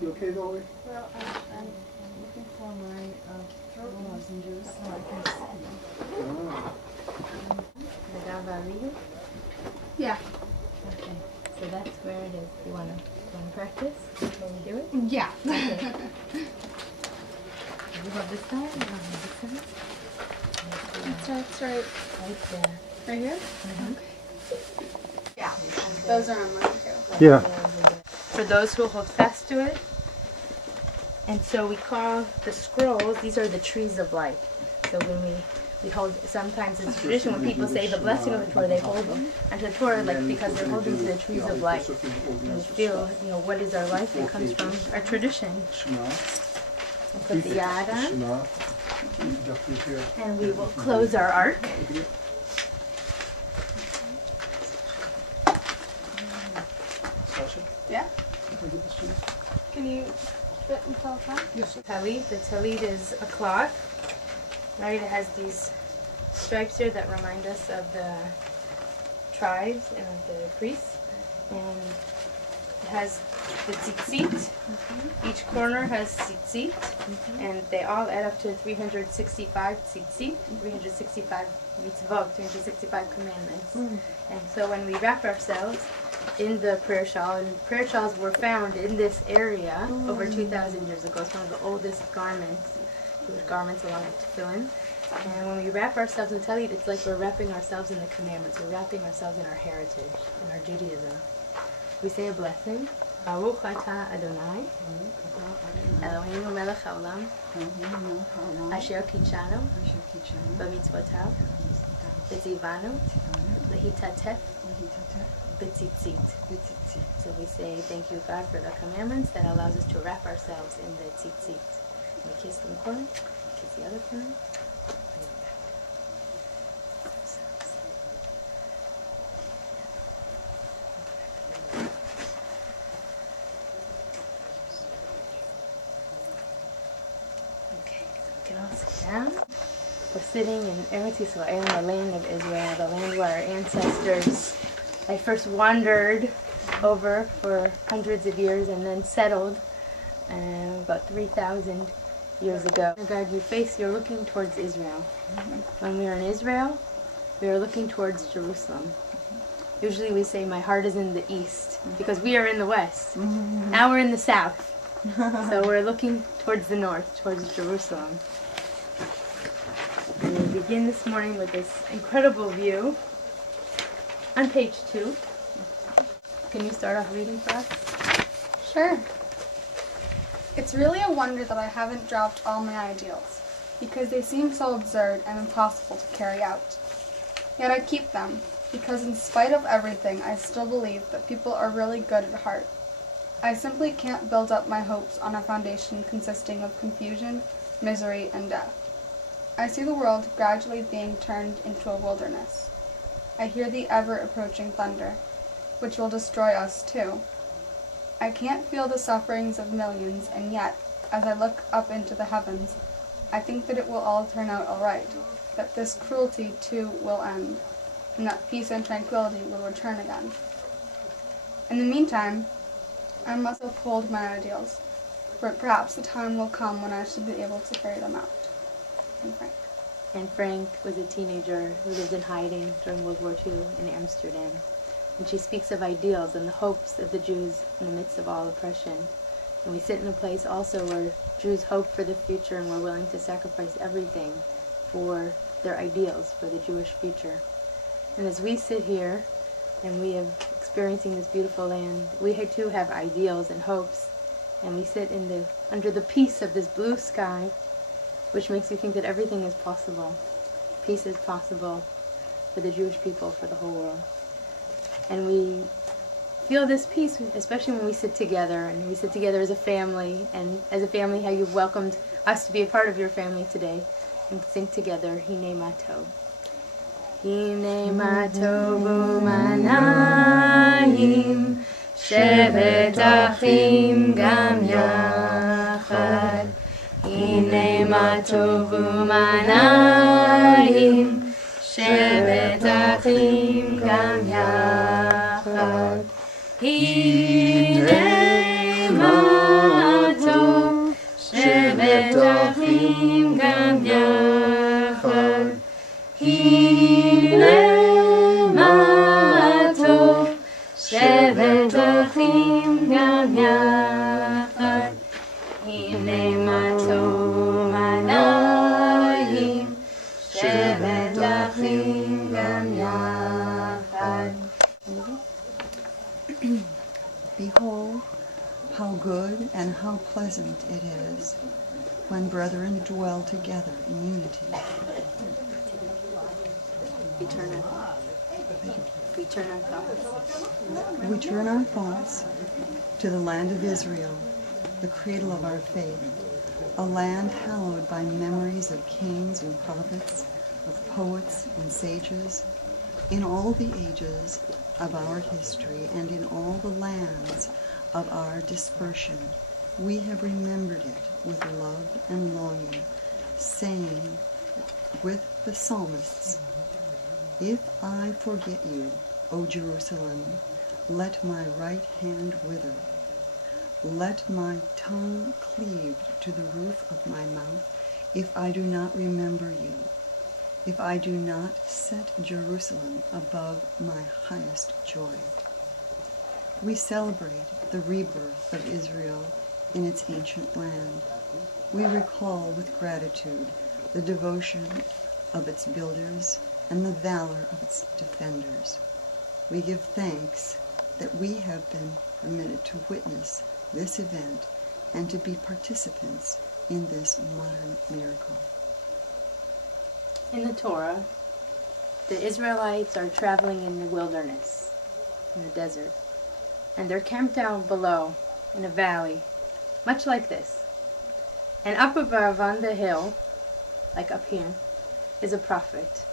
You okay, Dolly? Well, I'm looking for my laws in Jerusalem. I can see. Yeah. Okay, so that's where it is. You wanna practice before we do it? Yeah. Okay. You have this side, you have this side. That's right. Right there. Right here? Mm-hmm. Yeah. Those are on mine too. Yeah. For those who hold fast to it. And so we call the scrolls, these are the trees of life. So when we hold, sometimes it's tradition when people say the blessing of the Torah, they hold onto the Torah like because they're holding to the trees of life. And we feel, what is our life? It comes from our tradition. We'll put the yad on. And we will close our ark. Sasha? Yeah. Can I get this to you? Can you fit and tell time? Yes. Talit. The talit is a cloth, right? It has these stripes here that remind us of the tribes and of the priests. And it has the tzitzit. Each corner has tzitzit, and they all add up to 365 tzitzit, 365 mitzvot, 365 commandments. And so when we wrap ourselves in the prayer shawl, and prayer shawls were found in this area over 2,000 years ago. It's one of the oldest garments, Jewish garments along with tefillin. And when we wrap ourselves in talit, it's like we're wrapping ourselves in the commandments. We're wrapping ourselves in our heritage, in our Judaism. We say a blessing. Baruch atah Adonai, Eloheinu melech haolam, asher kitshanu, b'mitzvotav, v'tzivanu, lehitatef, b'tzitzit. So we say, thank you, God, for the commandments that allows us to wrap ourselves in the tzitzit. And we kiss one corner, kiss the other corner. Down. We're sitting in Eretz Yisrael, the land of Israel, the land where our ancestors first wandered over for hundreds of years and then settled about 3,000 years ago. God, you're looking towards Israel. When we are in Israel, we are looking towards Jerusalem. Usually we say, my heart is in the east, because we are in the west. Now we're in the south. So we're looking towards the north, towards Jerusalem. And we begin this morning with this incredible view on page 2. Can you start off reading for us? Sure. It's really a wonder that I haven't dropped all my ideals, because they seem so absurd and impossible to carry out. Yet I keep them, because in spite of everything, I still believe that people are really good at heart. I simply can't build up my hopes on a foundation consisting of confusion, misery, and death. I see the world gradually being turned into a wilderness. I hear the ever-approaching thunder, which will destroy us too. I can't feel the sufferings of millions, and yet, as I look up into the heavens, I think that it will all turn out all right, that this cruelty too will end, and that peace and tranquility will return again. In the meantime, I must uphold my ideals, for perhaps the time will come when I should be able to carry them out. And Frank. And Frank was a teenager who lived in hiding during World War II in Amsterdam. And she speaks of ideals and the hopes of the Jews in the midst of all oppression. And we sit in a place also where Jews hope for the future and we're willing to sacrifice everything for their ideals, for the Jewish future. And as we sit here and we are experiencing this beautiful land, we too have ideals and hopes. And we sit under the peace of this blue sky, which makes you think that everything is possible. Peace is possible for the Jewish people, for the whole world. And we feel this peace, especially when we sit together, and we sit together as a family, and as a family how you've welcomed us to be a part of your family today, and sing together, Hine Ma Tov. Hine Ma Tov U'Manayim, Shevet Achim Gam Yachad. Hine Ma Tov U'Manayim, Shevet Achim Gam Yachad. Hine Ma אחים גם יחד, הנה מה טוב, שבת אחים גם יחד, הנה מה טוב עניים, שבת אחים גם יחד. Behold, how good and how pleasant it is when brethren dwell together in unity. We turn our thoughts. We turn our thoughts to the land of Israel, the cradle of our faith, a land hallowed by memories of kings and prophets, of poets and sages, in all the ages of our history and in all the lands of our dispersion. We have remembered it with love and longing, saying with the psalmists, if I forget you, O Jerusalem, let my right hand wither. Let my tongue cleave to the roof of my mouth if I do not remember you, if I do not set Jerusalem above my highest joy. We celebrate the rebirth of Israel in its ancient land. We recall with gratitude the devotion of its builders and the valor of its defenders. We give thanks that we have been permitted to witness this event and to be participants in this modern miracle. In the Torah, the Israelites are traveling in the wilderness, in the desert, and they're camped down below in a valley, much like this. And up above on the hill, like up here, is a prophet,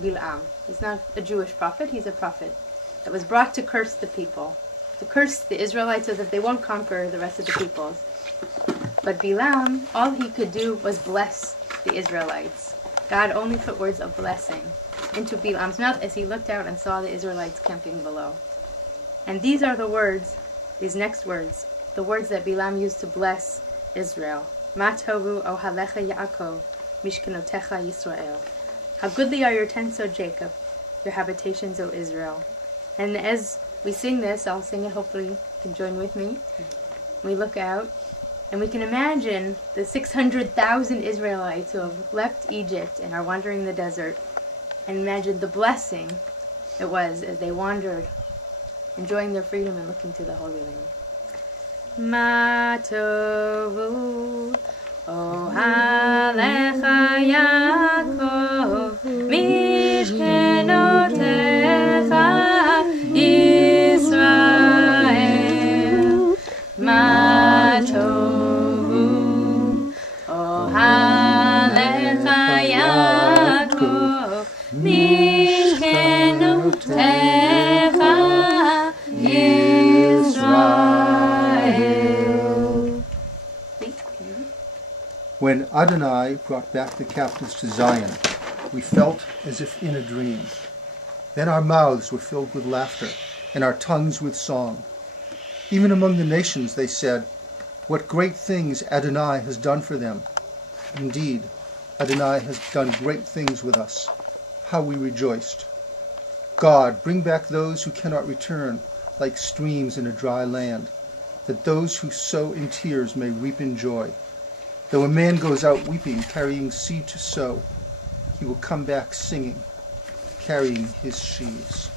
Bilam. He's not a Jewish prophet, he's a prophet that was brought to curse the people, to curse the Israelites so that they won't conquer the rest of the peoples. But Bilam, all he could do was bless the Israelites. God only put words of blessing into Bilam's mouth as he looked out and saw the Israelites camping below. And these are the words, these next words, the words that Bilam used to bless Israel. Ma tovu ohalecha Yaakov, mishkanotecha Yisrael. How goodly are your tents, O Jacob, your habitations, O Israel. And as we sing this, I'll sing it, hopefully you can join with me. We look out, and we can imagine the 600,000 Israelites who have left Egypt and are wandering the desert, and imagine the blessing it was as they wandered, enjoying their freedom and looking to the Holy Land. Ma tovu ohalecha Yaakov, mishkenotecha Yisrael. Ma tovu ohalecha Yaakov, mishkenotecha Yisrael. When Adonai brought back the captives to Zion, we felt as if in a dream. Then our mouths were filled with laughter, and our tongues with song. Even among the nations they said, what great things Adonai has done for them. Indeed, Adonai has done great things with us. How we rejoiced. God, bring back those who cannot return, like streams in a dry land, that those who sow in tears may reap in joy. Though a man goes out weeping, carrying seed to sow, he will come back singing, carrying his sheaves.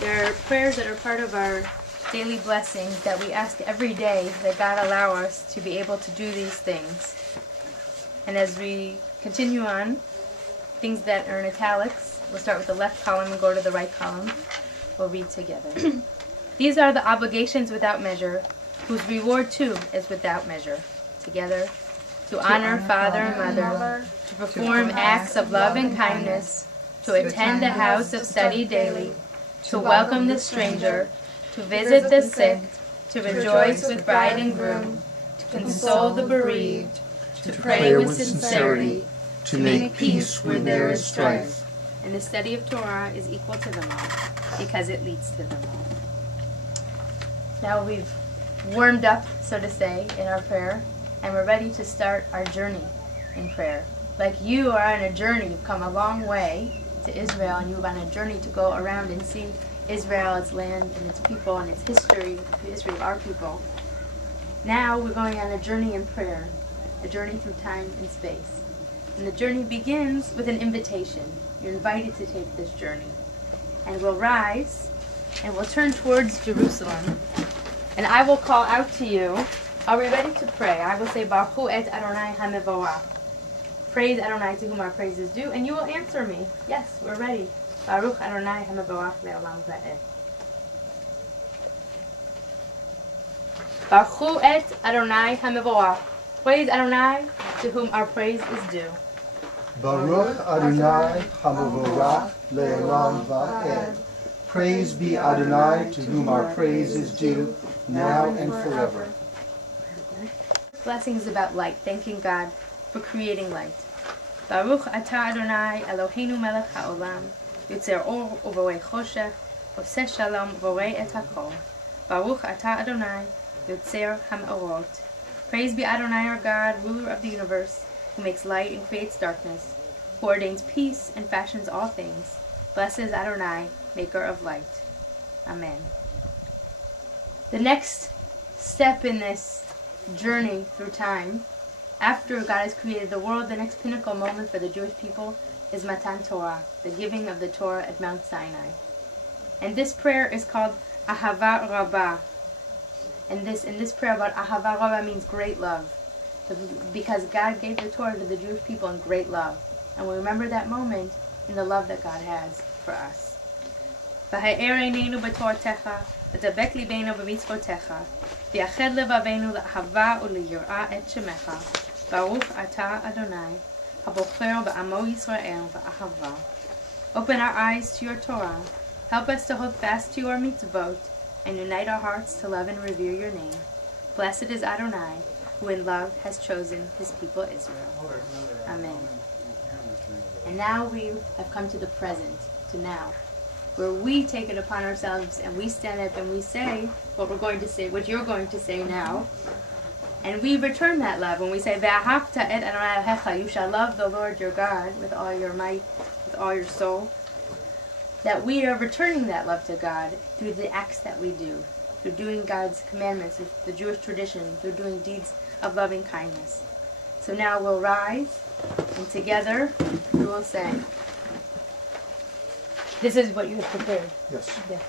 There are prayers that are part of our daily blessings that we ask every day that God allow us to be able to do these things. And as we continue on, things that are in italics, we'll start with the left column and go to the right column. We'll read together. These are the obligations without measure, whose reward too is without measure. Together, to honor father and mother, to perform acts of love and kindness, to attend the house of study daily, to welcome the stranger, to visit the sick, to rejoice with bride and groom, to console the bereaved, to pray with sincerity, to make peace where there is strife. And the study of Torah is equal to them all, because it leads to them all. Now we've warmed up, so to say, in our prayer, and we're ready to start our journey in prayer. Like you are on a journey, you've come a long way to Israel, and you're on a journey to go around and see Israel, its land, and its people, and its history, the history of our people. Now we're going on a journey in prayer, a journey through time and space. And the journey begins with an invitation. You're invited to take this journey. And we'll rise, and we'll turn towards Jerusalem. And I will call out to you. Are we ready to pray? I will say, Baruch hu et Adonai hamevorach. Praise Adonai, to whom our praise is due. And you will answer me. Yes, we're ready. Baruch Adonai hamevorach le'olam va'ed. Baruch hu et Adonai hamevorach. Praise Adonai, to whom our praise is due. Baruch Adonai Hamavorach Le'olam Va'ed. Praise be Adonai, to whom our praise is due, now and forever. Blessing is about light, thanking God for creating light. Baruch atah Adonai Eloheinu melech haolam, yotzer or uvorei choshech, oseh shalom uvorei et hakol. Baruch atah Adonai, yotzer ha'meorot. Praise be Adonai our God, ruler of the universe, who makes light and creates darkness, who ordains peace and fashions all things. Blessed is Adonai, maker of light. Amen. The next step in this journey through time, after God has created the world, the next pinnacle moment for the Jewish people is Matan Torah, the giving of the Torah at Mount Sinai. And this prayer is called Ahava Rabbah. And this prayer about Ahava Rabbah means great love, because God gave the Torah to the Jewish people in great love. And we remember that moment in the love that God has for us. V'ha'er einenu b'tortecha, v'tabek libenu b'mitzvotecha, v'yached levavenu l'ahava u'liyirah et shemecha, Baruch atah Adonai, habocher b'amo Yisrael v'ahava. Open our eyes to your Torah, help us to hold fast to your mitzvot, and unite our hearts to love and revere your name. Blessed is Adonai, who in love has chosen his people Israel. Amen. And now we have come to the present, to now, where we take it upon ourselves and we stand up and we say what we're going to say, what you're going to say now. And we return that love when we say, Ve'ahavta et Adonai Elohecha, you shall love the Lord your God with all your might, with all your soul. That we are returning that love to God through the acts that we do, through doing God's commandments, with the Jewish tradition, through doing deeds of loving kindness. So now we'll rise, and together we will say, this is what you have prepared. Yes. Yeah.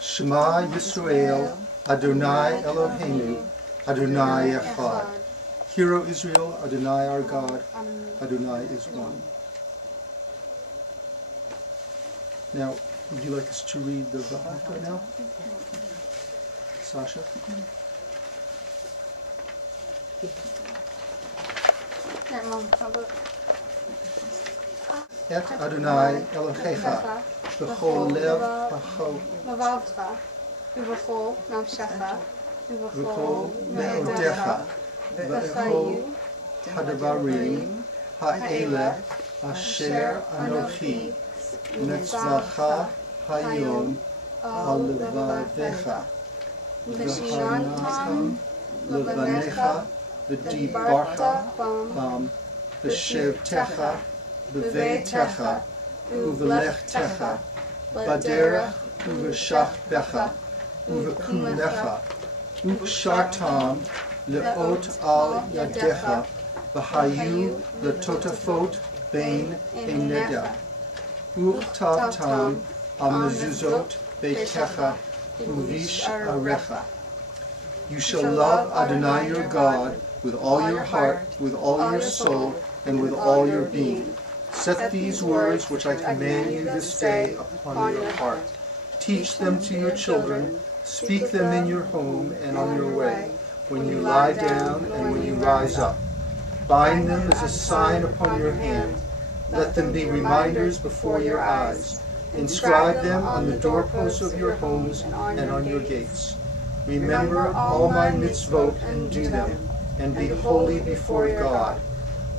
Shema Yisrael, Adonai Eloheinu, Adonai Echad. Hear, O Israel, Adonai our God, Adonai is one. Now, would you like us to read the Va'at right now? Sasha? Et Adonai Elohecha, B'chol lev hachol, Lavavcha, Uvachol, Navshecha, B'chol me'odecha, V'echol hadavarim, ha'eleh, asher anochi, Mitzvacha hayom al-levavecha, v'hanacham levanecha, v'dibarcha bam, v'shevtecha, b'veitecha, u'v'lechtecha, b'derech u'v'shachbecha, u'v'kumecha, u'kshartam le'ot al yadecha, v'hayu le'totafot bein eineda. U'tatam amezuzot beitecha uvish arecha. You shall love Adonai your God with all your heart, with all your soul, and with all your being. Set these words which I command you this day upon your heart. Teach them to your children. Speak them in your home and on your way, when you lie down and when you rise up. Bind them as a sign upon your hand. Let them be reminders before your eyes. Inscribe them on the doorposts of your homes and on your gates. Remember all my mitzvot and do them, and be holy before God.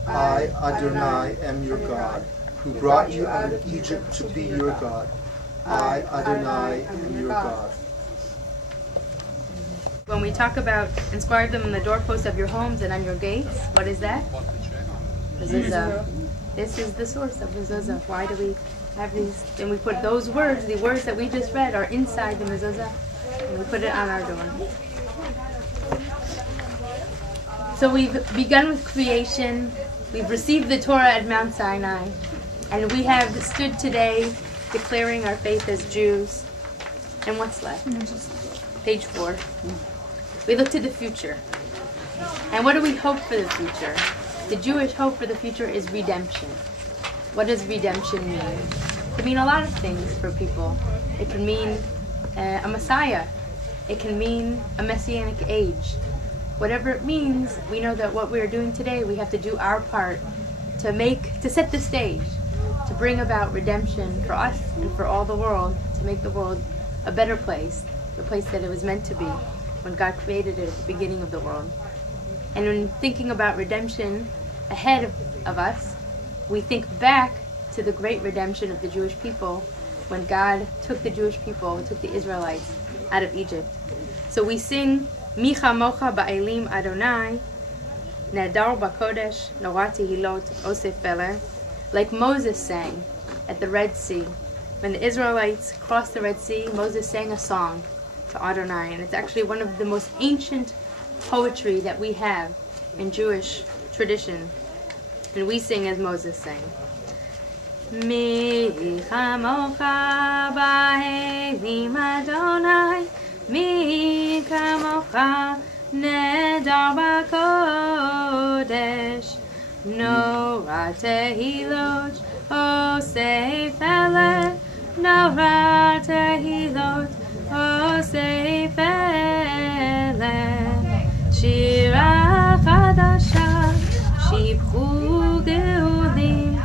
I, Adonai, am your God, who brought you out of Egypt to be your God. I, Adonai, am your God. When we talk about inscribe them on the doorposts of your homes and on your gates, what is that? Mezuzah. This is the source of mezuzah. Why do we have these? And we put those words, the words that we just read, are inside the mezuzah, and we put it on our door. So we've begun with creation. We've received the Torah at Mount Sinai, and we have stood today declaring our faith as Jews. And what's left? Page 4. We look to the future. And what do we hope for the future? The Jewish hope for the future is redemption. What does redemption mean? It can mean a lot of things for people. It can mean a Messiah. It can mean a Messianic age. Whatever it means, we know that what we are doing today, we have to do our part to set the stage, to bring about redemption for us and for all the world, to make the world a better place, the place that it was meant to be when God created it at the beginning of the world. And when thinking about redemption ahead of us, we think back to the great redemption of the Jewish people when God took the Jewish people, took the Israelites out of Egypt. So we sing, Mi chamocha ba'elim Adonai, Nadar b'kodesh, Norati hilot osef feler, like Moses sang at the Red Sea. When the Israelites crossed the Red Sea, Moses sang a song to Adonai, and it's actually one of the most ancient poetry that we have in Jewish tradition, and we sing as Moses sang. Mi chamocha ba'elim Adonai, Mi kamocha nedar b'kodesh, Nora tehilot osei feler, Nora tehilot osei feler, Shira chadasha shibchu geulim,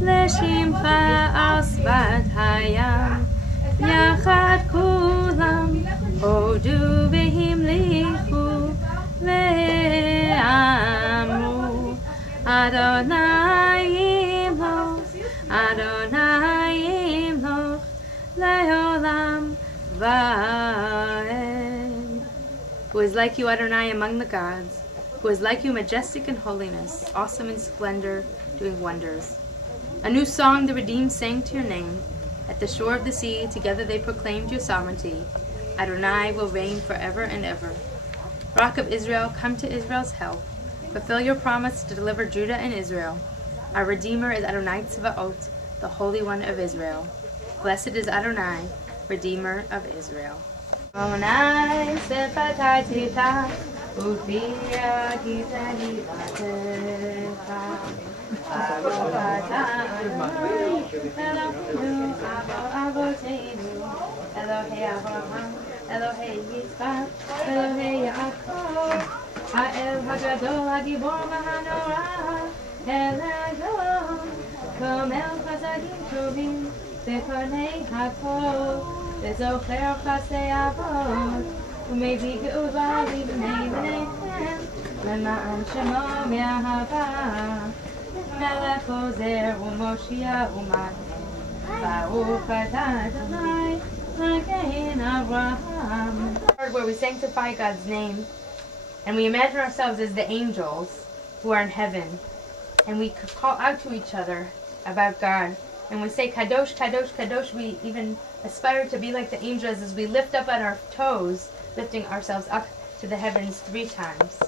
Leshimcha al svat hayam, Yachad kulam Hodu v'himlichu ve'amru Adonai imloch, Adonai imloch le'olam va'ed. Who is like you, Adonai, among the gods? Who is like you, majestic in holiness, awesome in splendor, doing wonders? A new song the redeemed sang to your name. At the shore of the sea, together they proclaimed your sovereignty. Adonai will reign forever and ever. Rock of Israel, come to Israel's help. Fulfill your promise to deliver Judah and Israel. Our Redeemer is Adonai Tzvaot, the Holy One of Israel. Blessed is Adonai, Redeemer of Israel. Adonai sefataytita, ufiya kitanilatecha. Baruch atah Adonai, Eloheinu, Avoteinu, Elohei Avraham, Elohei Yitzchak, Elohei Yaakov, Ha'el Hagadol, Hagibor Mahanora, El Adon, Kom El Chazadim Tovim, Bekarnei Hakol, Bezocher Chasei Avot, Umevii Geula Libnei Bneihem, Lema'an Shemo Me'ahava, Melech Ozer U'Moshia U'Mahem, Baruch atah Adonai, Magen Avraham. Where we sanctify God's name, and we imagine ourselves as the angels who are in heaven, and we call out to each other about God, and we say Kadosh, Kadosh, Kadosh. We even aspire to be like the angels as we lift up on our toes, lifting ourselves up to the heavens 3 times.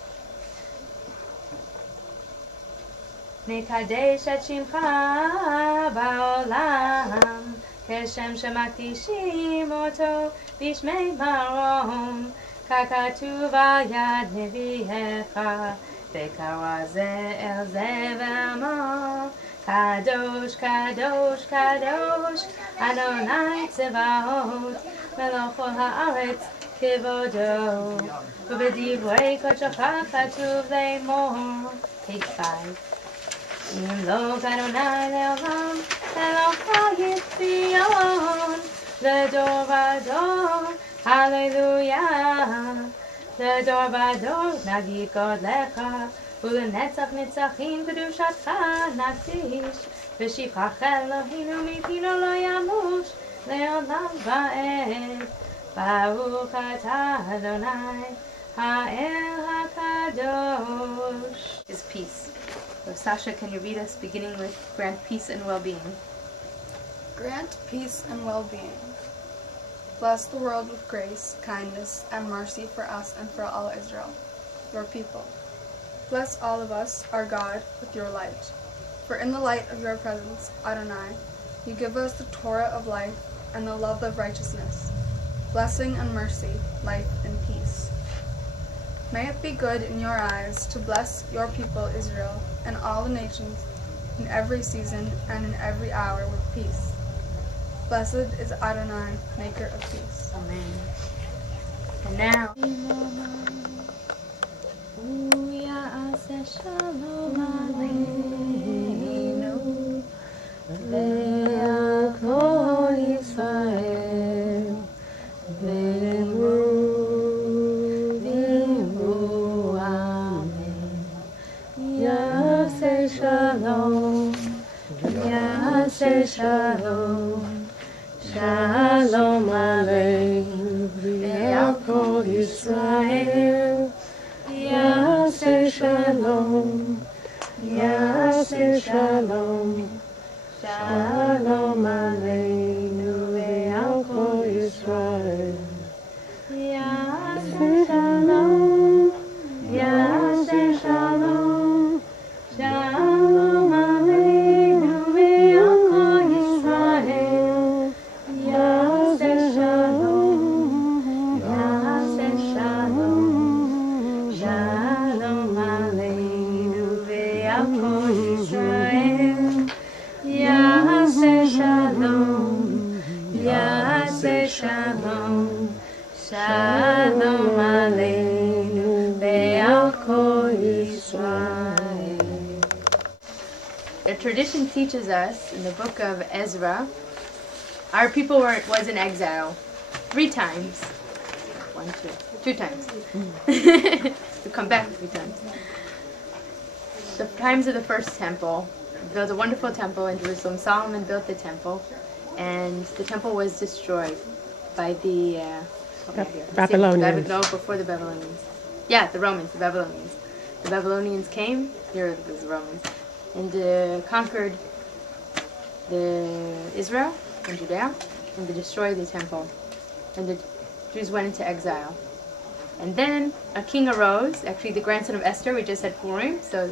Nekadesh et shimcha ba'olam, Keshem shemakdishim oto bishmei marom, kakatuv al yad neviecha, vekara ze el ze ve'amo, Kadosh, Kadosh, Kadosh, Adonai Tzevaot, Melech kol haaretz kivodo, Ubedivrei kodshecha katuv le'mor. Page 5. Imloch Adonai le'olam, Elocha Yitzion, L'dor vador, Hallelujah. L'dor vador, nagid godlecha, ולנצח נצחים קדושתך נקדיש, ושבחך אלוהינו מפינו לא ימוש, לעולם ועד. ברוך אתה אדוני, Ha'el HaKadosh is peace. So Sasha, can you read us beginning with grant peace and well-being? Grant peace and well-being. Bless the world with grace, kindness, and mercy for us and for all Israel, your people. Bless all of us, our God, with your light. For in the light of your presence, Adonai, you give us the Torah of life and the love of righteousness, blessing and mercy, life and peace. May it be good in your eyes to bless your people Israel and all the nations in every season and in every hour with peace. Blessed is Adonai, maker of peace. Amen. And now, Shalom Aleinu ve'al Yisrael ve'emru amen. Yaseh shalom, Yaseh shalom, Shalom Aleinu ve'al kol Yisrael. Yaseh shalom, Yaseh shalom, Shalom Aleinu ve'al kol Yisrael. Yaseh shalom, Yaseh shalom, Shalom Aleinu ve'al kol Yisrael. Yaseh shalom, Yaseh shalom. Shalom Aleinu ve'al kol Yisrael. Yaseh shalom, Yaseh shalom, Shalom Aleinu ve'al kol Yisrael. The tradition teaches us in the book of Ezra, our people was in exile 3 times. 2 times. To come back 3 times. The times of the first temple. There was a wonderful temple in Jerusalem. Solomon built the temple, and the temple was destroyed by the Babylonians. No, before the Babylonians. Yeah, the Romans, the Babylonians. The Babylonians came, here it was the Romans, and conquered Israel and Judea, and they destroyed the temple. And the Jews went into exile. And then a king arose, actually the grandson of Esther, we just had Purim, so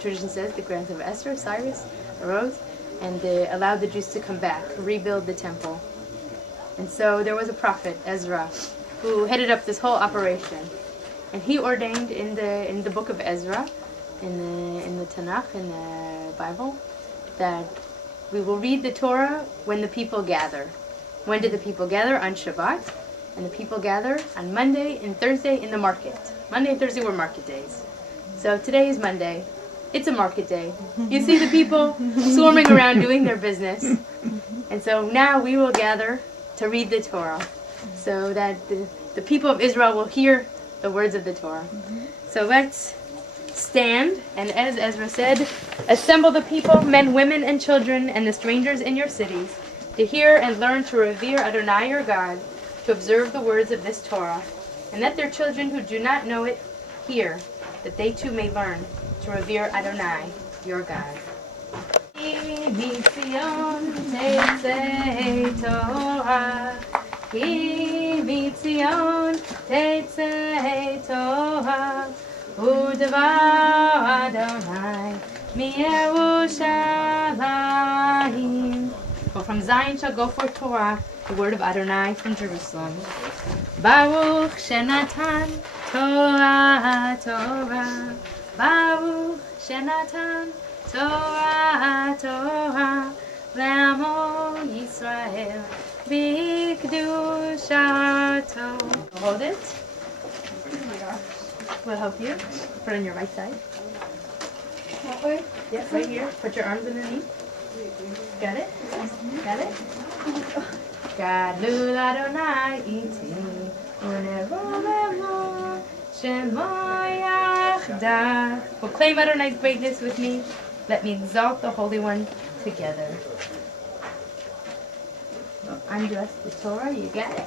tradition says the grandson of Esther, Cyrus, arose and allowed the Jews to come back, rebuild the temple. And so there was a prophet, Ezra, who headed up this whole operation. And he ordained in the book of Ezra, in the Tanakh, in the Bible, that we will read the Torah when the people gather. When did the people gather? On Shabbat. And the people gather on Monday and Thursday in the market. Monday and Thursday were market days. So today is Monday. It's a market day. You see the people swarming around doing their business. And so now we will gather to read the Torah so that the people of Israel will hear the words of the Torah. So let's stand, and as Ezra said, assemble the people, men, women, and children, and the strangers in your cities, to hear and learn to revere Adonai your God, to observe the words of this Torah, and let their children who do not know it hear, that they too may learn to revere Adonai, your God. Ki mitzion tetzei Torah, Ki mitzion tetzei Torah, U'devar Adonai miYerushalayim. For from Zion shall go forth Torah, the word of Adonai from Jerusalem. Baruch Shenatan Torah Torah, Baruch Shenatan Torah Torah, Le'amo Yisrael B'kedushato. Hold it. We'll help you. Put it on your right side. That way? Yes, right here. Put your arms underneath. Got it? Got it? Gadol Adonai iti u'ne'ro'emo shemo yachdav. Proclaim Adonai's greatness with me. Let me exalt the Holy One together. Undress the Torah. You got it?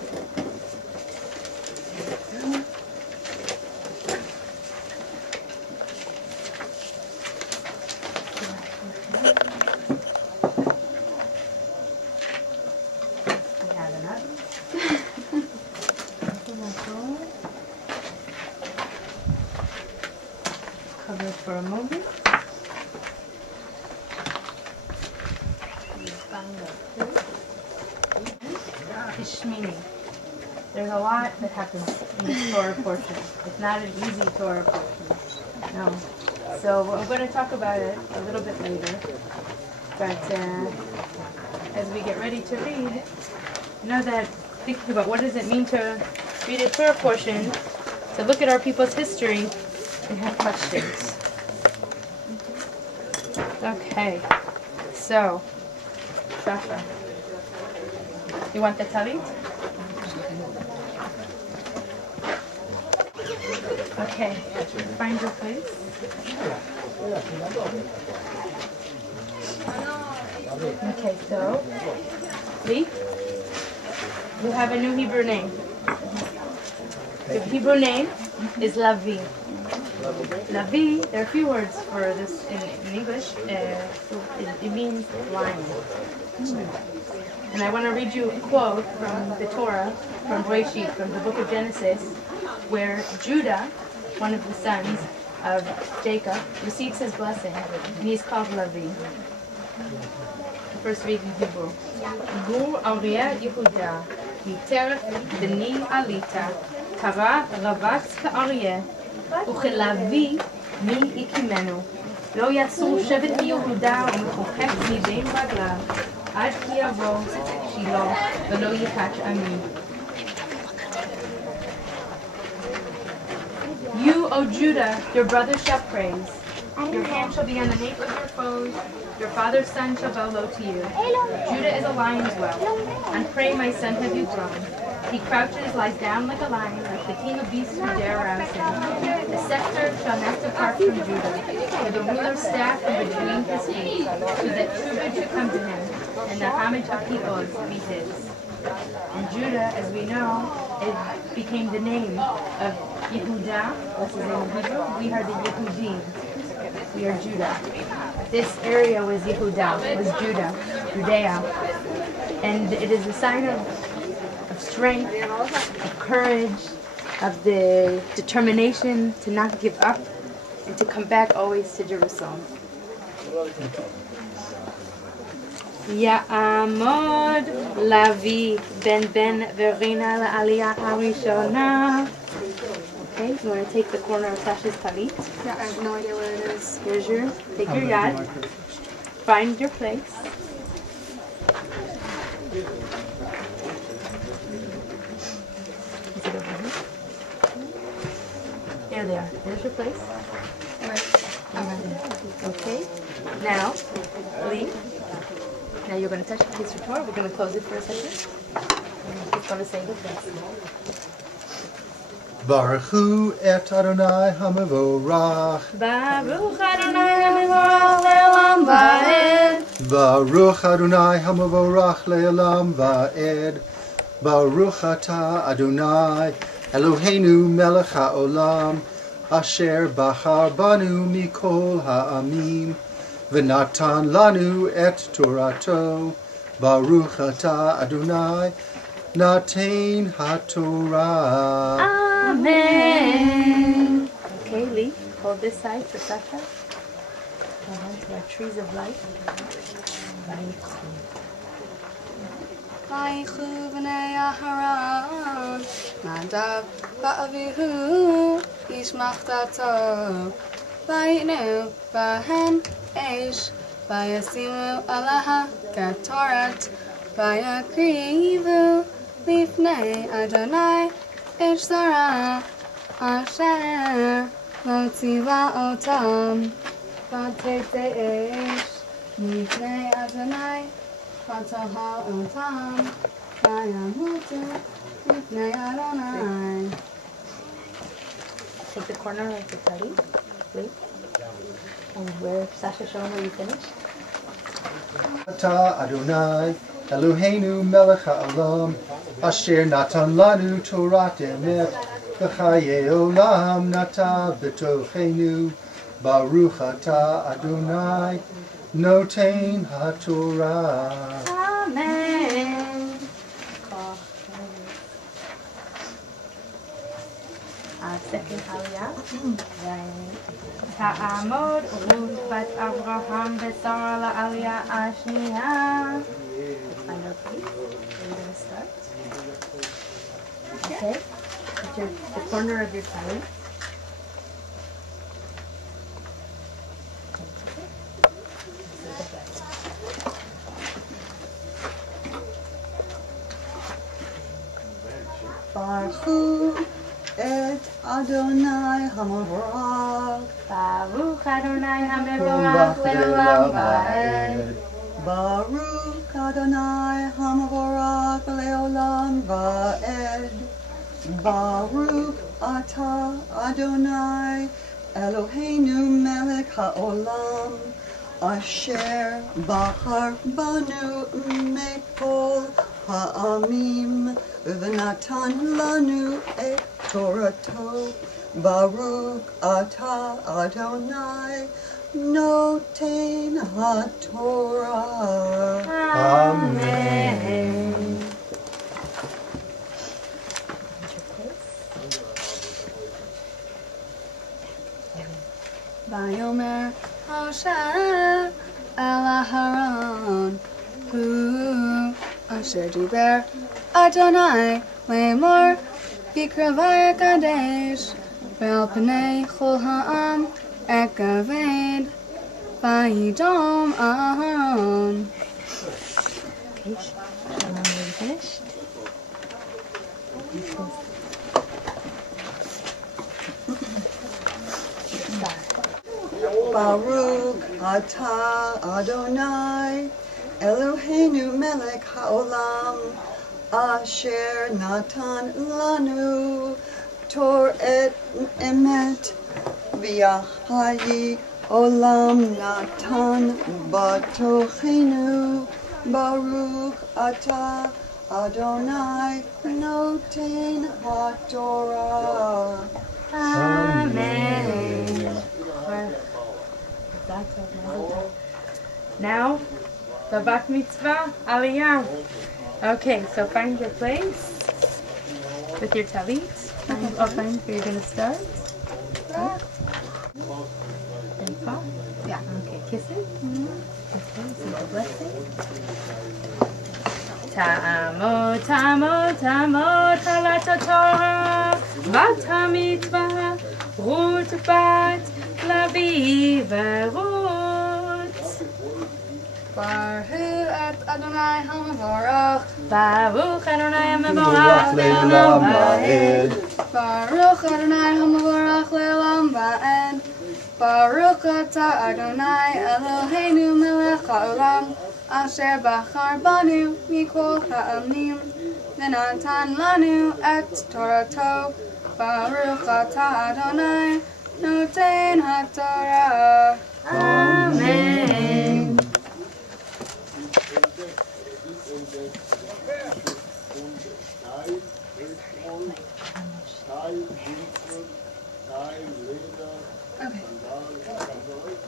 for a moment. Ishmini. There's a lot that happens in this Torah portion. It's not an easy Torah portion. No. So we're going to talk about it a little bit later. But as we get ready to read, know that thinking about what does it mean to read a Torah portion, to look at our people's history and have questions. Okay. So, Sasha, you want the talit? Okay, find your place. Okay, so, Lee, you have a new Hebrew name. Your Hebrew name is Lavi. Lavi, there are a few words for this in English. It means lion. And I want to read you a quote from the Torah, from Bereshit, from the book of Genesis, where Judah, one of the sons of Jacob, receives his blessing, and he's called Lavi. First read in Hebrew. Gur Aryeh Yehuda, Miterech Beni Alita, Tara Ravatz Ka'aryeh, Uchelavi Mi Ikimenu. לא יסור שבט מיהודה ומחוקק מבין רגליו עד כי יבוא שילה ולא יקץ עמי. You, O Judah, your brothers shall praise. Your hand shall be on the nape of your foes. Your father's son shall bow low to you. Judah is a lion's whelp. On prey, my son, have you grown. He crouches, lies down like a lion, like the king of beasts who dare rouse him. The scepter shall not depart from Judah, or the ruler's staff from between his feet, so that true good should come to him, and the homage of peoples be his. And Judah, as we know, it became the name of Yehuda. What's his name in Hebrew? We are the Yehudim. We are Judah. This area was Yehuda, was Judah, Judea. And it is a sign of strength, of courage, of the determination to not give up and to come back always to Jerusalem. Ya'amod Lavi ben Verina la'aliyah harishona. Okay, you want to take the corner of Sasha's talit? Yeah, I have no idea where it is. Here's your, take your yad, find your place. Is it over here? There they are. There's your place. Okay. Now, Lee. Now you're going to touch the piece of Torah. We're going to close it for a second. And he's going to say the place. Baruch Hu et Adonai HaMevorach. Baruch Adonai HaMevorach le'olam va'ed. Baruch Adonai HaMevorach le'olam va'ed. Baruch Ata Adonai Eloheinu melech ha'olam asher bachar banu mikol ha'amim v'natan lanu et Torato. Baruch Ata Adonai Natein HaTorah. Amen. Okay, Lee, hold this side for Sasha. Hold on to our trees of life. Vayichu b'nei Aharon, Nadav va'avihu, ish machtato, vayinu bahem eish, vayasimu alaha katorat, vayakrivu lifnei Adonai, ish zara, asher lo tziva otam, vatete eish, lifnei Adonai, V'taha otam, vayamutu lifnei Adonai. Take the corner of the talit, please. And where Sasha showing where you finished. Ata Adonai Eloheinu melech ha'olam asher natan lanu Torat emet v'chaye olam nata b'tochenu Baruch Ata Adonai Notein HaTorah. Amen. Second Aliyah. תעמוד רות בת אברהם ושרה לעלייה השנייה. Find our place. We're going to start. Okay. Put the corner of your tongue. Baruch et Adonai Hamavorach. Baruch Adonai HaMevorach le'olam va'ed. Baruch Adonai Hamavorach le'olam va'ed. Baruch Atah Adonai Eloheinu melech ha'olam. Asher bahar banu mekol ha'amim. V'natan lanu et Torato. Baruch atah Adonai noten haTorah. Amen. Vayomer Moshe el Aharon hu asher diber Adonai lemor v'kravaya kadesh ve'al pnei chol ha'am ekaved vayidom Aharon. Okay, Shalom, are you finished? Baruch atah Adonai Eloheinu melech ha'olam asher natan lanu Tor et emet v'yahayi olam natan batochenu. Baruch atah Adonai noten haTorah. Amen. Now, the Bat Mitzvah Aliyah. Okay, so find your place with your talit. Find where you're going to start. And fall? Yeah. Okay, kiss it. Okay, say the blessing. Ta'amot, ta'amot, ta'amot, halat Torah, bat ha-mitzvah, Ruth bat Lavi v'Ruth. Baruch et Adonai HaMevorach. Baruch Adonai HaMevorach le'olam va'ed. Baruch Adonai HaMevorach le'olam va'ed. Baruch atah Adonai Eloheinu melech ha'olam. Asher bachar banu mikol ha'amim. V'natan lanu et Torato. Baruch atah Adonai noten haTorah. Amen. Okay.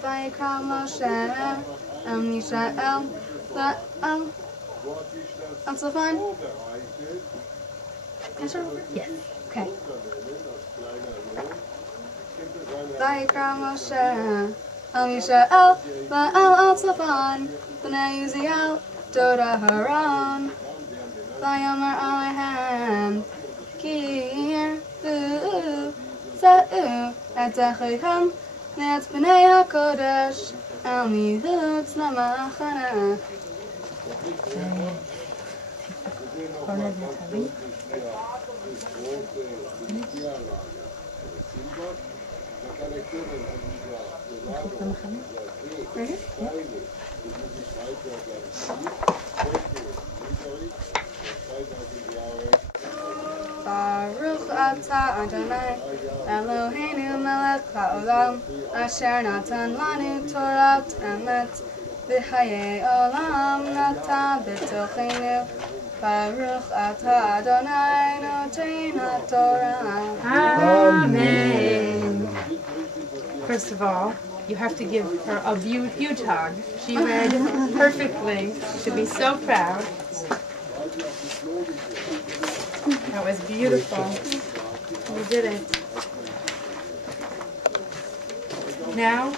Vayikra Moshe el Yisrael la'am. I'm still fine? Yes, sir? Yes. Okay. Vayikra Moshe el Yisrael la'am al Tzafan b'nei Uziel dod Aharon Vayomer alehem ki yirdu za'u et achichem ne'et b'nei HaKodesh el mihutz lamachana. Corner of your talit. Baruch atah Adonai Eloheinu melech ha'olam asher natan lanu Torat emet v'chayei olam natan b'tochenu. Baruch atah Adonai noten haTorah. Amen. First of all, you have to give her a huge hug. She read perfectly. She should be so proud. That was beautiful. You did it. now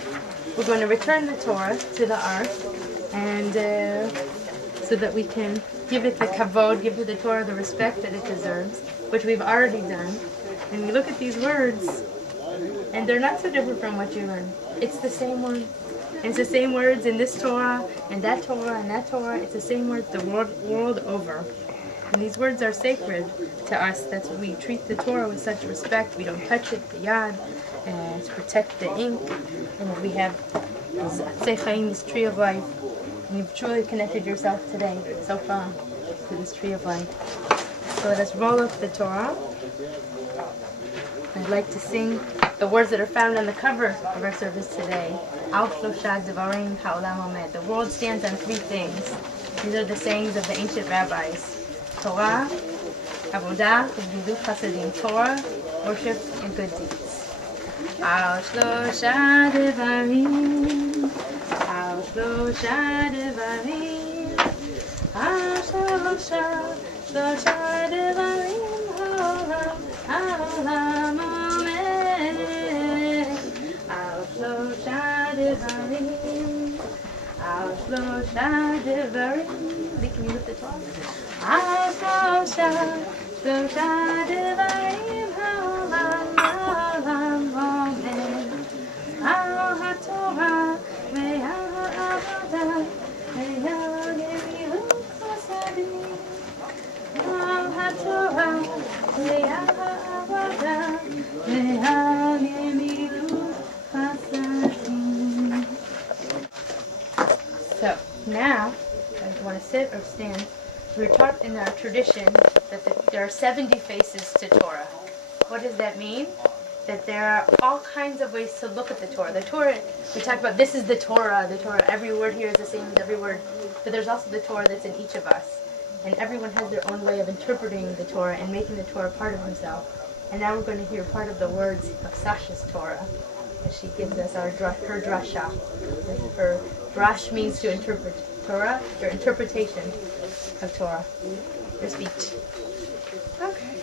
we're going to return the Torah to the Ark, and so that we can give it the kavod, give the Torah the respect that it deserves, which we've already done. And you look at these words, and they're not so different from what you learned. It's the same word. It's the same words in this Torah, and that Torah, and that Torah. It's the same words the world over. And these words are sacred to us. That's why we treat the Torah with such respect. We don't touch it, the yad, to protect the ink. And we have this Atzei Chaim, this tree of life. And you've truly connected yourself today, so far, to this tree of life. So let us roll up the Torah. I'd like to sing the words that are found on the cover of our service today. Al Shlosha Devarim Ha'olam Omed. The world stands on three things. These are the sayings of the ancient rabbis. Torah, Avodah, Gemilut Chasadim. Torah, worship, and good deeds. Al Shlosha Devarim, Al Shlosha Devarim, Al Shlosha Devarim Ha'olam Omed. Al Shlosha Devarim, Al Shlosha Devarim. Can you lift the Torah? Al Shlosha Devarim Ha'olam Omed. Al HaTorah ve'al Avodah ve'al Gemilut Chasadim. Al HaTorah ve'al Avodah ve'al Gemilut Chasadim. So now, if you want to sit or stand, we were taught in our tradition that there are 70 faces to Torah. What does that mean? That there are all kinds of ways to look at the Torah. The Torah, we talk about this is the Torah, every word here is the same as every word, but there's also the Torah that's in each of us. And everyone has their own way of interpreting the Torah and making the Torah part of himself. And now we're going to hear part of the words of Sasha's Torah, as she gives us her drasha. Her drash means to interpret. Torah, your interpretation of Torah, your speech. Okay.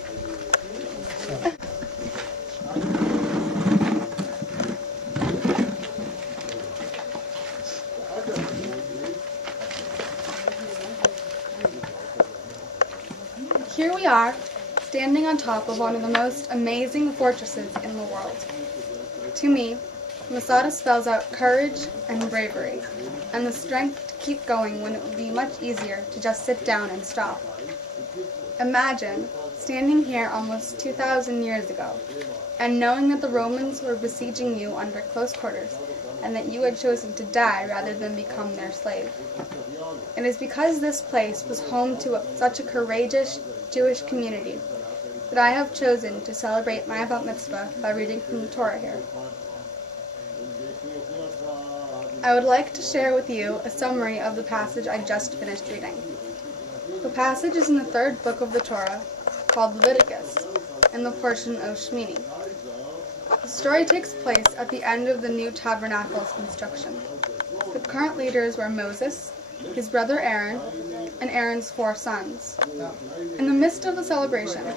Here we are, standing on top of one of the most amazing fortresses in the world. To me, Masada spells out courage and bravery, and the strength to keep going when it would be much easier to just sit down and stop. Imagine standing here almost 2,000 years ago, and knowing that the Romans were besieging you under close quarters, and that you had chosen to die rather than become their slave. It is because this place was home to such a courageous Jewish community that I have chosen to celebrate my bat mitzvah by reading from the Torah here. I would like to share with you a summary of the passage I just finished reading. The passage is in the third book of the Torah, called Leviticus, in the portion of Shmini. The story takes place at the end of the new tabernacle's construction. The current leaders were Moses, his brother Aaron, and Aaron's 4 sons. In the midst of the celebration,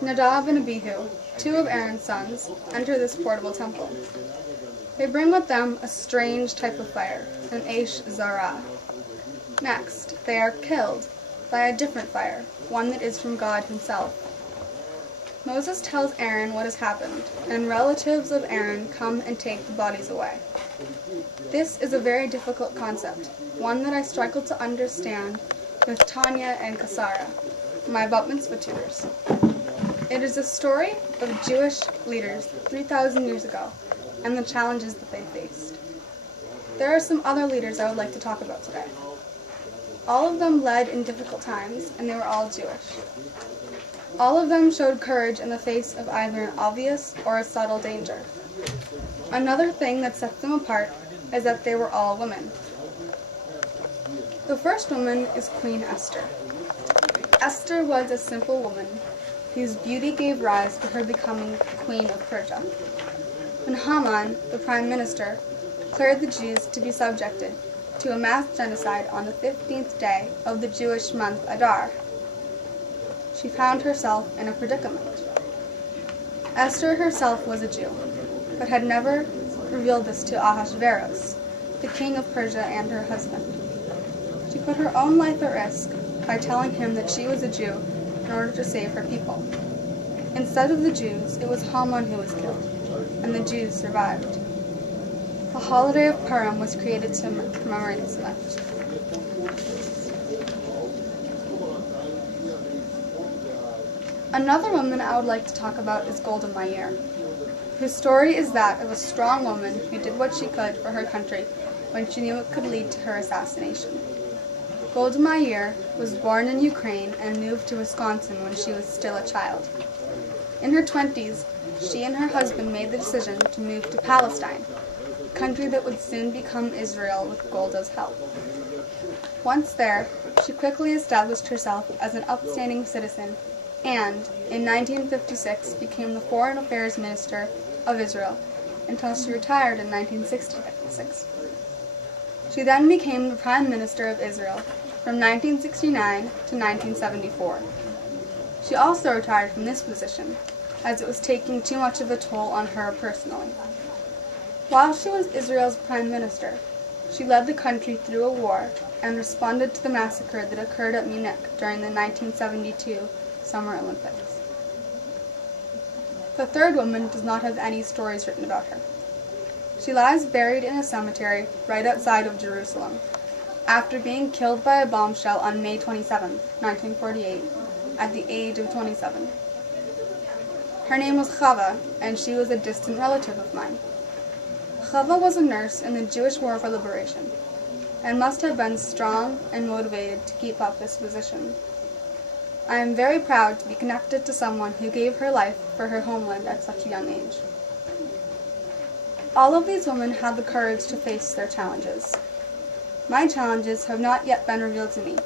Nadab and Abihu, 2 of Aaron's sons, enter this portable temple. They bring with them a strange type of fire, an Eish Zarah. Next, they are killed by a different fire, one that is from God himself. Moses tells Aaron what has happened, and relatives of Aaron come and take the bodies away. This is a very difficult concept, one that I struggled to understand with Tanya and Kasara, my bat mitzvah tutors. It is a story of Jewish leaders 3,000 years ago, and the challenges that they faced. There are some other leaders I would like to talk about today. All of them led in difficult times, and they were all Jewish. All of them showed courage in the face of either an obvious or a subtle danger. Another thing that sets them apart is that they were all women. The first woman is Queen Esther. Esther was a simple woman whose beauty gave rise to her becoming Queen of Persia. When Haman, the prime minister, declared the Jews to be subjected to a mass genocide on the 15th day of the Jewish month Adar, she found herself in a predicament. Esther herself was a Jew, but had never revealed this to Ahasuerus, the king of Persia, and her husband. She put her own life at risk by telling him that she was a Jew in order to save her people. Instead of the Jews, it was Haman who was killed, and the Jews survived. The holiday of Purim was created to commemorate this event. Another woman I would like to talk about is Golda Meir, whose story is that of a strong woman who did what she could for her country when she knew it could lead to her assassination. Golda Meir was born in Ukraine and moved to Wisconsin when she was still a child. In her 20s, she and her husband made the decision to move to Palestine, a country that would soon become Israel with Golda's help. Once there, she quickly established herself as an upstanding citizen and, in 1956, became the Foreign Affairs Minister of Israel until she retired in 1966. She then became the Prime Minister of Israel from 1969 to 1974. She also retired from this position, as it was taking too much of a toll on her personally. While she was Israel's Prime Minister, she led the country through a war and responded to the massacre that occurred at Munich during the 1972 Summer Olympics. The third woman does not have any stories written about her. She lies buried in a cemetery right outside of Jerusalem, after being killed by a bombshell on May 27, 1948, at the age of 27. Her name was Chava, and she was a distant relative of mine. Chava was a nurse in the Jewish War for Liberation, and must have been strong and motivated to keep up this position. I am very proud to be connected to someone who gave her life for her homeland at such a young age. All of these women had the courage to face their challenges. My challenges have not yet been revealed to me,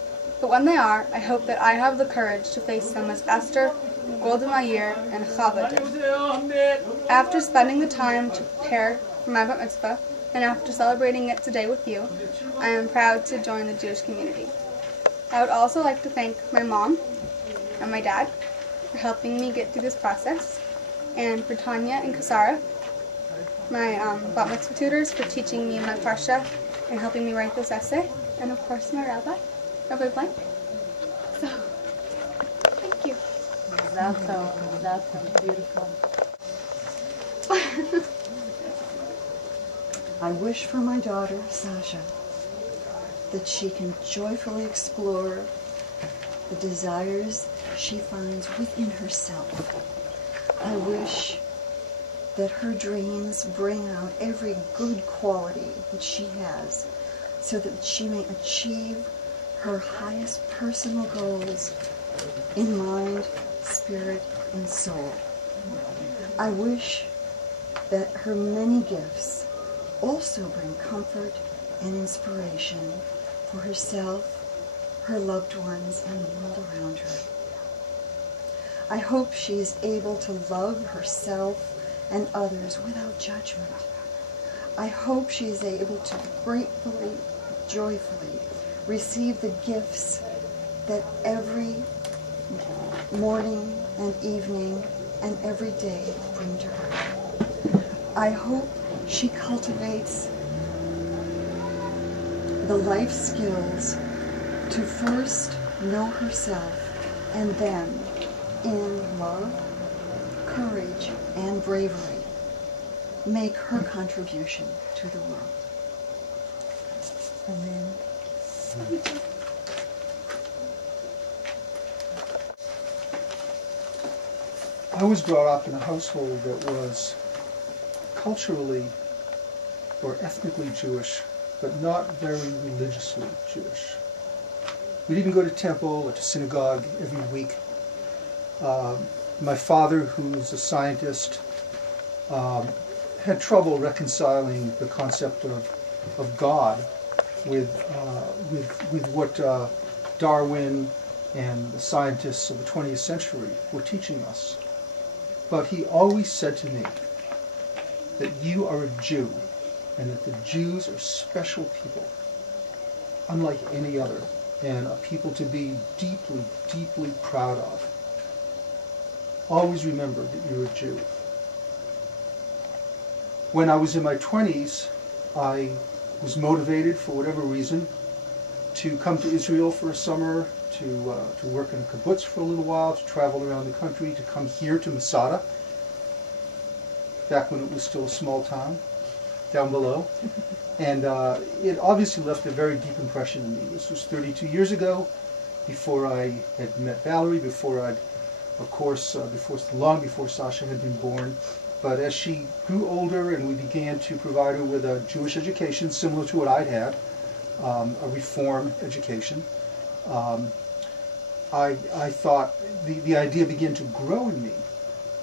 but when they are, I hope that I have the courage to face them as Esther, Golda Meir, and Chava did. After spending the time to prepare for my bat mitzvah, and after celebrating it today with you, I am proud to join the Jewish community. I would also like to thank my mom and my dad for helping me get through this process, and for Tanya and Kasara, my bat mitzvah tutors, for teaching me my parsha and helping me write this essay, and of course my Rabbi Blank. So, thank you. Zato, beautiful. I wish for my daughter, Sasha, that she can joyfully explore the desires she finds within herself. I wish that her dreams bring out every good quality that she has, so that she may achieve her highest personal goals in mind, spirit, and soul. I wish that her many gifts also bring comfort and inspiration for herself, her loved ones, and the world around her. I hope she is able to love herself and others without judgment. I hope she is able to gratefully, joyfully receive the gifts that every morning and evening and every day bring to her. I hope she cultivates the life skills to first know herself and then, in love, courage, and bravery, make her contribution to the world. Amen. I was brought up in a household that was culturally or ethnically Jewish, but not very religiously Jewish. We didn't go to temple or to synagogue every week. My father, who's a scientist, had trouble reconciling the concept of God with what Darwin and the scientists of the 20th century were teaching us. But he always said to me that you are a Jew, and that the Jews are special people, unlike any other, and a people to be deeply, deeply proud of. Always remember that you're a Jew. When I was in my 20s, I was motivated, for whatever reason, to come to Israel for a summer, to work in a kibbutz for a little while, to travel around the country, to come here to Masada, back when it was still a small town, down below. And it obviously left a very deep impression in me. This was 32 years ago, before I had met Valerie, before I'd, of course, long before Sasha had been born. But as she grew older and we began to provide her with a Jewish education similar to what I'd had, a Reform education, I thought the idea began to grow in me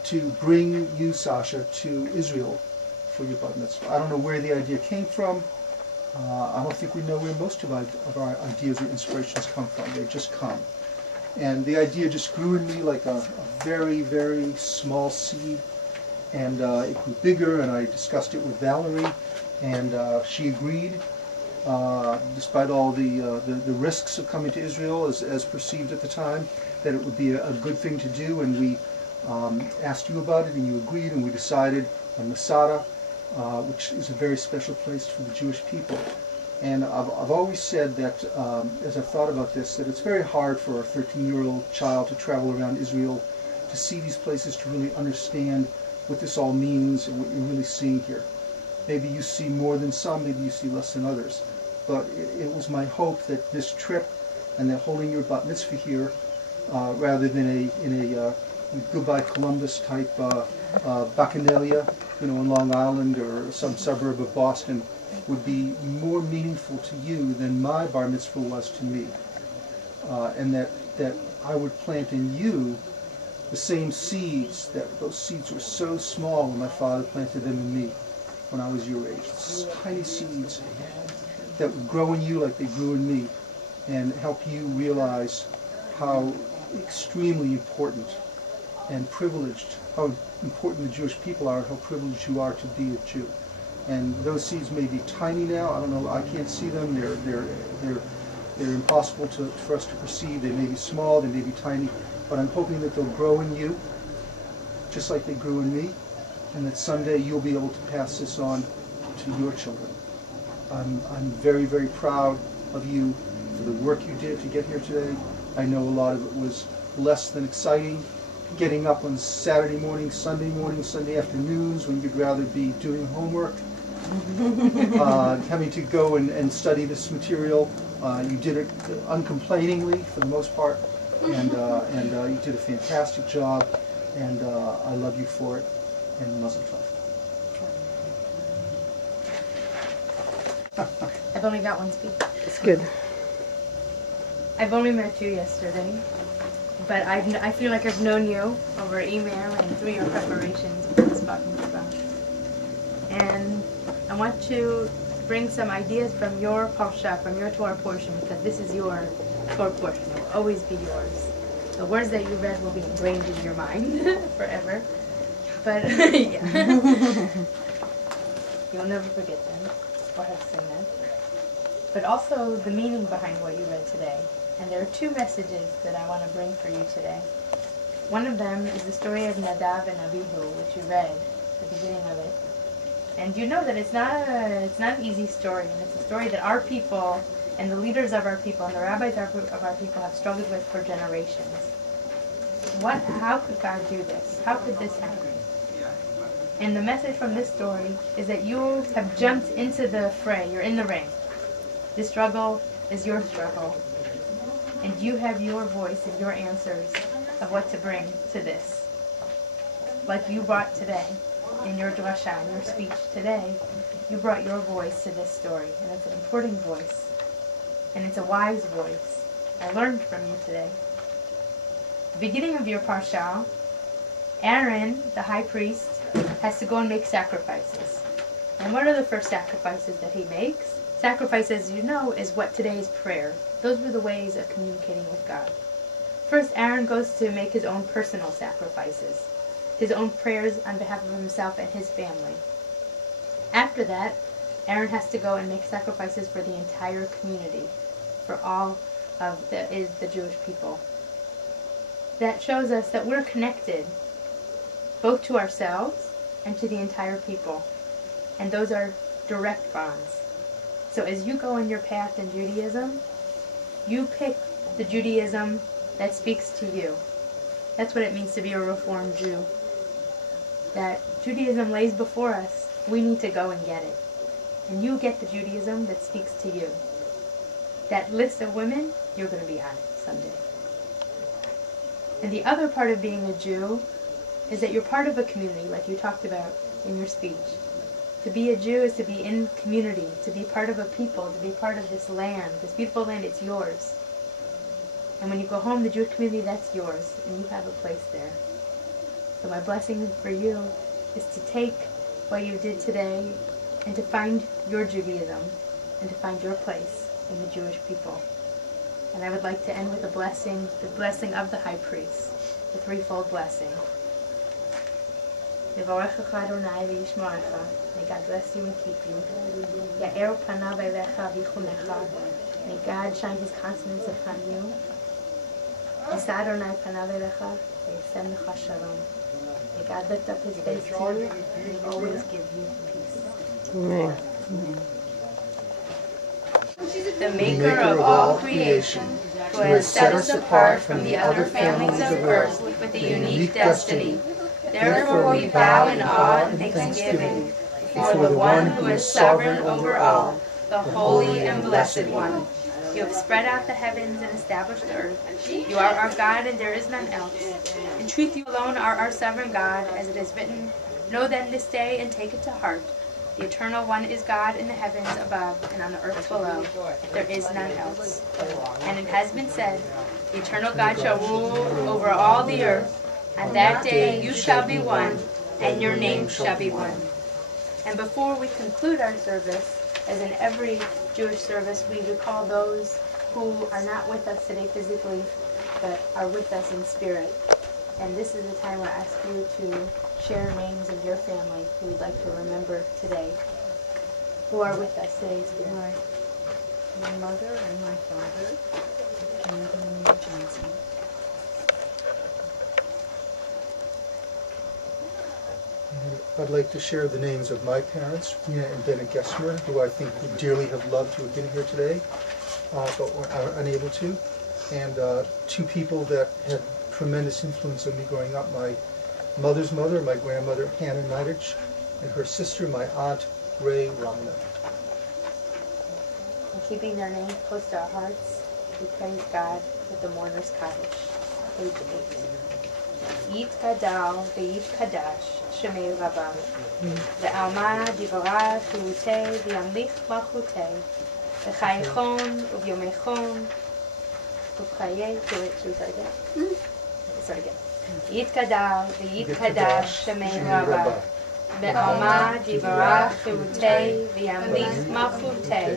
to bring you, Sasha, to Israel for your bat mitzvah. I don't know where the idea came from. I don't think we know where most of our ideas or inspirations come from. They just come. And the idea just grew in me like a very, very small seed. And it grew bigger, and I discussed it with Valerie, and she agreed, despite all the risks of coming to Israel as perceived at the time, that it would be a good thing to do. And we asked you about it, and you agreed, and we decided on Masada, which is a very special place for the Jewish people. And I've always said that, as I've thought about this, that it's very hard for a 13-year-old child to travel around Israel, to see these places, to really understand what this all means and what you're really seeing here. Maybe you see more than some, maybe you see less than others. But it was my hope that this trip and that holding your bat mitzvah here, rather than in a Goodbye Columbus type bacchanalia, in Long Island or some suburb of Boston, would be more meaningful to you than my bar mitzvah was to me. And that I would plant in you the same seeds, that those seeds were so small when my father planted them in me when I was your age. Tiny seeds that would grow in you like they grew in me and help you realize how extremely important and privileged, how important the Jewish people are, and how privileged you are to be a Jew. And those seeds may be tiny now. I don't know. I can't see them. They're impossible for us to perceive. They may be small. They may be tiny. But I'm hoping that they'll grow in you, just like they grew in me, and that someday you'll be able to pass this on to your children. I'm very, very proud of you for the work you did to get here today. I know a lot of it was less than exciting. Getting up on Saturday morning, Sunday afternoons when you'd rather be doing homework, having to go and study this material. You did it uncomplainingly for the most part, and you did a fantastic job, and I love you for it, and Mazel tov. I've only got one speech. It's good. I've only met you yesterday, but I feel like I've known you over email and through your preparations for this talking about. And I want to bring some ideas from your parsha, from your Torah portion, because this is your Torah portion. It will always be yours. The words that you read will be ingrained in your mind forever. But yeah, you'll never forget them or have to sing them. But also the meaning behind what you read today. And there are two messages that I want to bring for you today. One of them is the story of Nadav and Abihu, which you read, the beginning of it. And you know that it's not an easy story, and it's a story that our people and the leaders of our people and the rabbis of our people have struggled with for generations. How could God do this? How could this happen? And the message from this story is that you have jumped into the fray. You're in the ring. This struggle is your struggle. And you have your voice and your answers of what to bring to this. Like you brought today in your drasha, in your speech today, you brought your voice to this story. And it's an important voice. And it's a wise voice. I learned from you today. The beginning of your parsha, Aaron, the high priest, has to go and make sacrifices. And what are the first sacrifices that he makes? Sacrifices, you know, is what today's prayer. Those were the ways of communicating with God. First, Aaron goes to make his own personal sacrifices, his own prayers on behalf of himself and his family. After that, Aaron has to go and make sacrifices for the entire community, for all of the Jewish people. That shows us that we're connected, both to ourselves and to the entire people. And those are direct bonds. So as you go on your path in Judaism, you pick the Judaism that speaks to you. That's what it means to be a Reformed Jew. That Judaism lays before us. We need to go and get it. And you get the Judaism that speaks to you. That list of women, you're going to be on it someday. And the other part of being a Jew is that you're part of a community, like you talked about in your speech. To be a Jew is to be in community, to be part of a people, to be part of this land, this beautiful land, it's yours. And when you go home, the Jewish community, that's yours, and you have a place there. So my blessing for you is to take what you did today and to find your Judaism and to find your place in the Jewish people. And I would like to end with a blessing, the blessing of the high priest, the threefold blessing. May God bless you and keep you. May God shine his countenance upon you. May God lift up his face to you and always give you peace. Amen. The maker of all creation, who has set us apart from the other families of earth with a unique destiny. Therefore we bow in awe and thanksgiving before the one who is sovereign over all, the Holy and Blessed One. You have spread out the heavens and established the earth. You are our God and there is none else. In truth you alone are our sovereign God, as it is written, know then this day and take it to heart. The Eternal One is God in the heavens above and on the earth below. There is none else. And it has been said, the Eternal God shall rule over all the earth, and that day you shall be one, and your name shall be one. And before we conclude our service, as in every Jewish service, we recall those who are not with us today physically, but are with us in spirit. And this is the time where I ask you to share names of your family who you'd like to remember today, who are with us today in spirit. My mother and my father, Jonathan and Mary Johnson. I'd like to share the names of my parents, Rena and Bennett Gessmer, who I think would dearly have loved to have been here today, but were unable to. And two people that had tremendous influence on me growing up, my mother's mother, my grandmother Hannah Nidich, and her sister, my aunt Ray Ramna. And keeping their names close to our hearts, we praise God with the mourner's Kaddish, page 8. Yit Gadal ve'yit Kadash, Shemei Rabbav. Ve'alma divara chirutei ve'amlich malchutei. V'chayichon u'vyomechon u'chayei. Should we start again? Start again. Yit Gadal ve'yit Kadash, Shemei Rabbav. Ve'alma divara chirutei ve'amlich malchutei.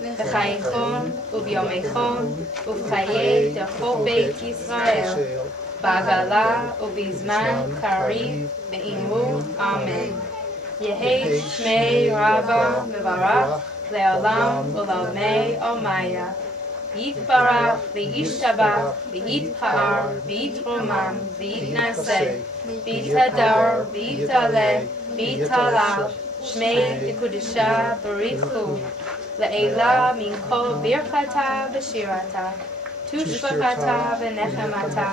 V'chayichon u'vyomechon u'chayei d'chol beit Yisrael. Bagala ubizman kariv ve'imu amen. Yehi shmei rabba mevarach le'olam u'lamei omaya. Yitbarach ve'yishtabach ve'yitpa'ar ve'yitromam ve'yitnaseh ve'yithadar ve'yitaleh ve'yitalal shmei dekudisha barichu le'ela min kol birchata v'shirata tushbachata v'nechemata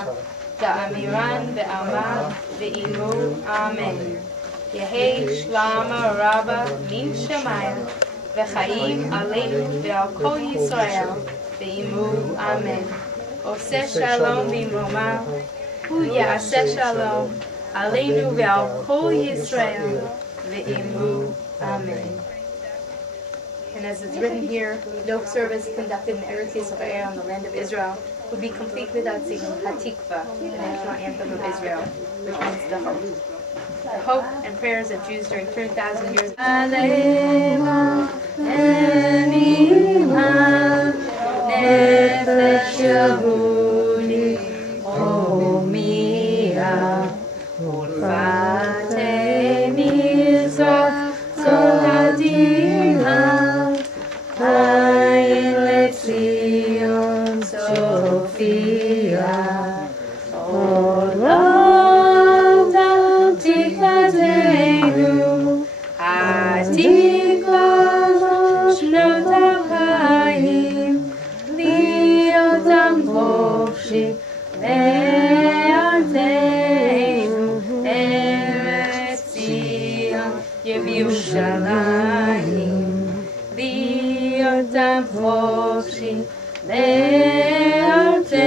Da'amiran ve'alma ve'imu amen. Yehi shlama rabba min shemaya ve'chaim aleinu ve'al kol Yisrael ve'imu amen. Oseh shalom v'imroma hu ya'aseh shalom aleinu ve'al kol Yisrael ve'imu amen. And as it's written here, no service conducted in Eretz Yisrael on the land of Israel would be complete without singing Hatikva, the national anthem of Israel, which means the hope. The hope and prayers of Jews during 3,000 years. Aleinu enima nefesh yehudi homia ulfatei mizrach zohadina hayin lezion Sophia, Olam Tikvateinu, Ati tam chofshi, le'arte